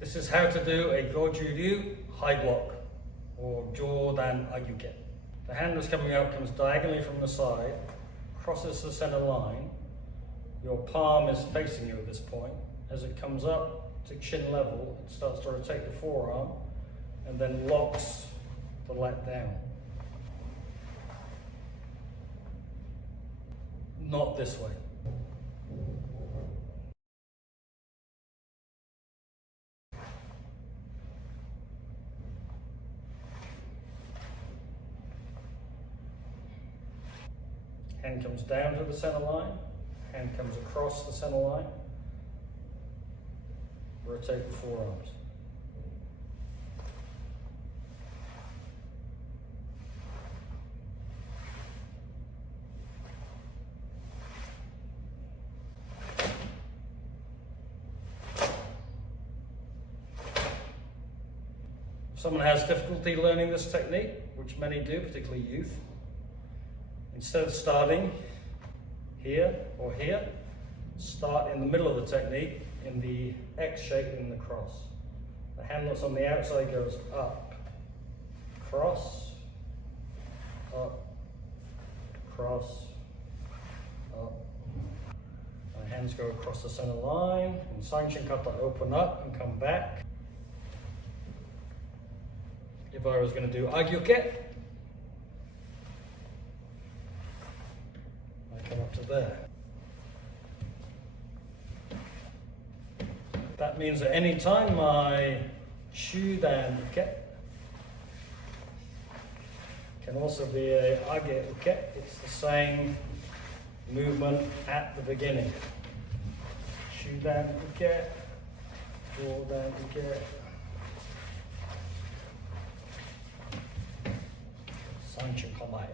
This is how to do a goju-ryu high block, or jodan age-uke. The hand that's coming out comes diagonally from the side, crosses the center line. Your palm is facing you at this point. As it comes up to chin level, it starts to rotate the forearm and then locks the lat down. Not this way. Hand comes down to the center line, hand comes across the center line, rotate the forearms. If someone has difficulty learning this technique, which many do, particularly youth, instead of starting here or here, start in the middle of the technique in the X shape in the cross. The hand that's on the outside goes up, cross, up, cross, up. And the hands go across the center line, and Sanchin kata open up and come back. If I was going to do age-uke, come up to there. That means at any time my jodan uke can also be a age-uke. It's the same movement at the beginning. Jodan uke, jodan uke, Sanchin kamae.